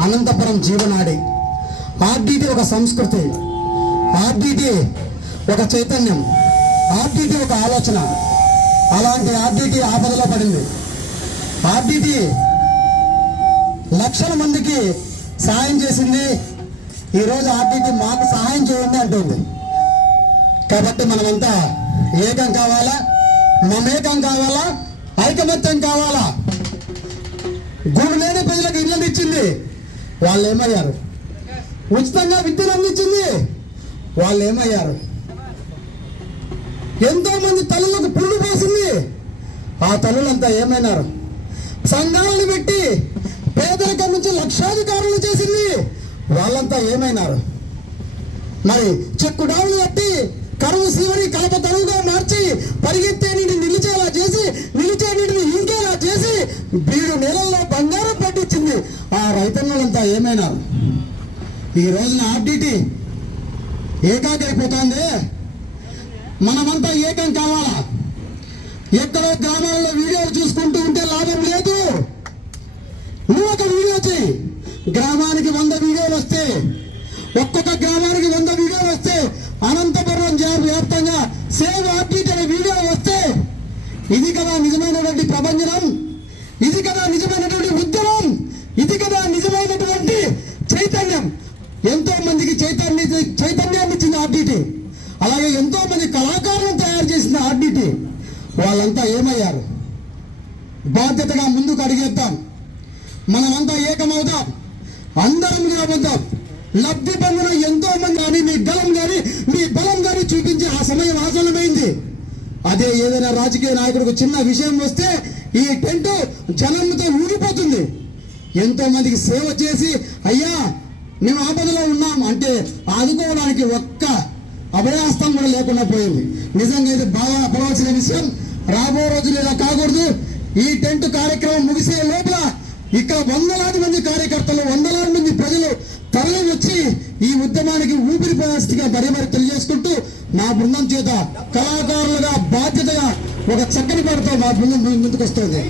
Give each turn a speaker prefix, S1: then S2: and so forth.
S1: అనంతపురం జీవనాడి. ఆర్డిటి ఒక సంస్కృతి. ఆర్డిటి ఒక చైతన్యం. ఆర్డిటి ఒక ఆలోచన. అలాంటి ఆర్డిటి ఆపదలో పడింది. ఆర్డిటి లక్షల మందికి సహాయం చేసింది. ఈరోజు ఆర్డిటి మాకు సహాయం చేయండి అంటుంది. కాబట్టి మనమంతా ఏకం కావాలా? మమేకం కావాలా? ఐకమత్యం కావాలా? అందించింది వాళ్ళు ఏమయ్యారు? ఉచితంగా విద్యను అందించింది. వాళ్ళు ఏమయ్యారు? ఎంతో మంది తల్లులకు పుల్లు పోసింది. ఆ తల్లులంతా ఏమైనారు? సంఘాలను పెట్టి పేదరికం నుంచి లక్షాధికారులు చేసింది. వాళ్ళంతా ఏమైనారు? మరి చెక్కు డాములు కట్టి కరువు శివని కలప తరువుగా మార్చి పరిగెత్తే నీటిని నిలిచేలా చేసి నిలిచే నీటిని ఇంకేలా చేసి బీడు నీళ్ళల్లో ఆ రైతన్నలంతా ఏమైనారు ఈ రోజున ఆర్డిటి ఏకాకైపోతుంది. మనమంతా ఏకం కావాలా? ఎక్కడో గ్రామాల్లో వీడియోలు చూసుకుంటూ ఉంటే లాభం లేదు. నువ్వు ఒక వీడియో చేయి గ్రామానికి వంద వీడియోలు వస్తే ఒక్కొక్క గ్రామానికి వంద వీడియోలు వస్తే అనంతపురం జాబ్ వ్యాప్తంగా సేవ్ అప్డేట్ అనే వీడియో వస్తే ఇది కదా నిజమైనటువంటి ప్రపంచం ఇది కదా నిజం ఉద్యమం ఇది కదా నిజమైనటువంటి చైతన్యం ఎంతో మందికి చైతన్య చైతన్యాన్ని ఇచ్చింది ఆర్డిటి. అలాగే ఎంతో మంది కళాకారులను తయారు చేసింది ఆర్డిటి. వాళ్ళంతా ఏమయ్యారు? బాధ్యతగా ముందుకు అడిగేద్దాం. మనమంతా ఏకమవుదాం. అందరం నిలబద్దాం లబ్ధి పొందిన ఎంతో మంది కానీ మీ బలం కానీ మీ బలం కానీ చూపించే ఆ సమయం ఆసనమైంది అదే ఏదైనా రాజకీయ నాయకుడికి చిన్న విషయం వస్తే ఈ టెంట్ జనంతో ఊడిపోతుంది. ఎంతో మందికి సేవ చేసి అయ్యా మేము ఆపదలో ఉన్నాం అంటే ఆదుకోవడానికి ఒక్క అభయాస్తం కూడా లేకుండా పోయింది. నిజంగా ఇది బాగా అపడవలసిన విషయం. రాబో రోజులు ఇలా కాకూడదు. ఈ టెంట్ కార్యక్రమం ముగిసే లోపల ఇక్కడ వందలాది మంది కార్యకర్తలు వందలాది మంది ప్రజలు తరలి వచ్చి ఈ ఉద్యమానికి ఊపిరి పరిస్థితిగా మరి మరి తెలియజేసుకుంటూ నా బృందం చేత కళాకారులుగా బాధ్యతగా ఒక చక్కని పేరుతో నా బృందం ముందుకు వస్తుంది.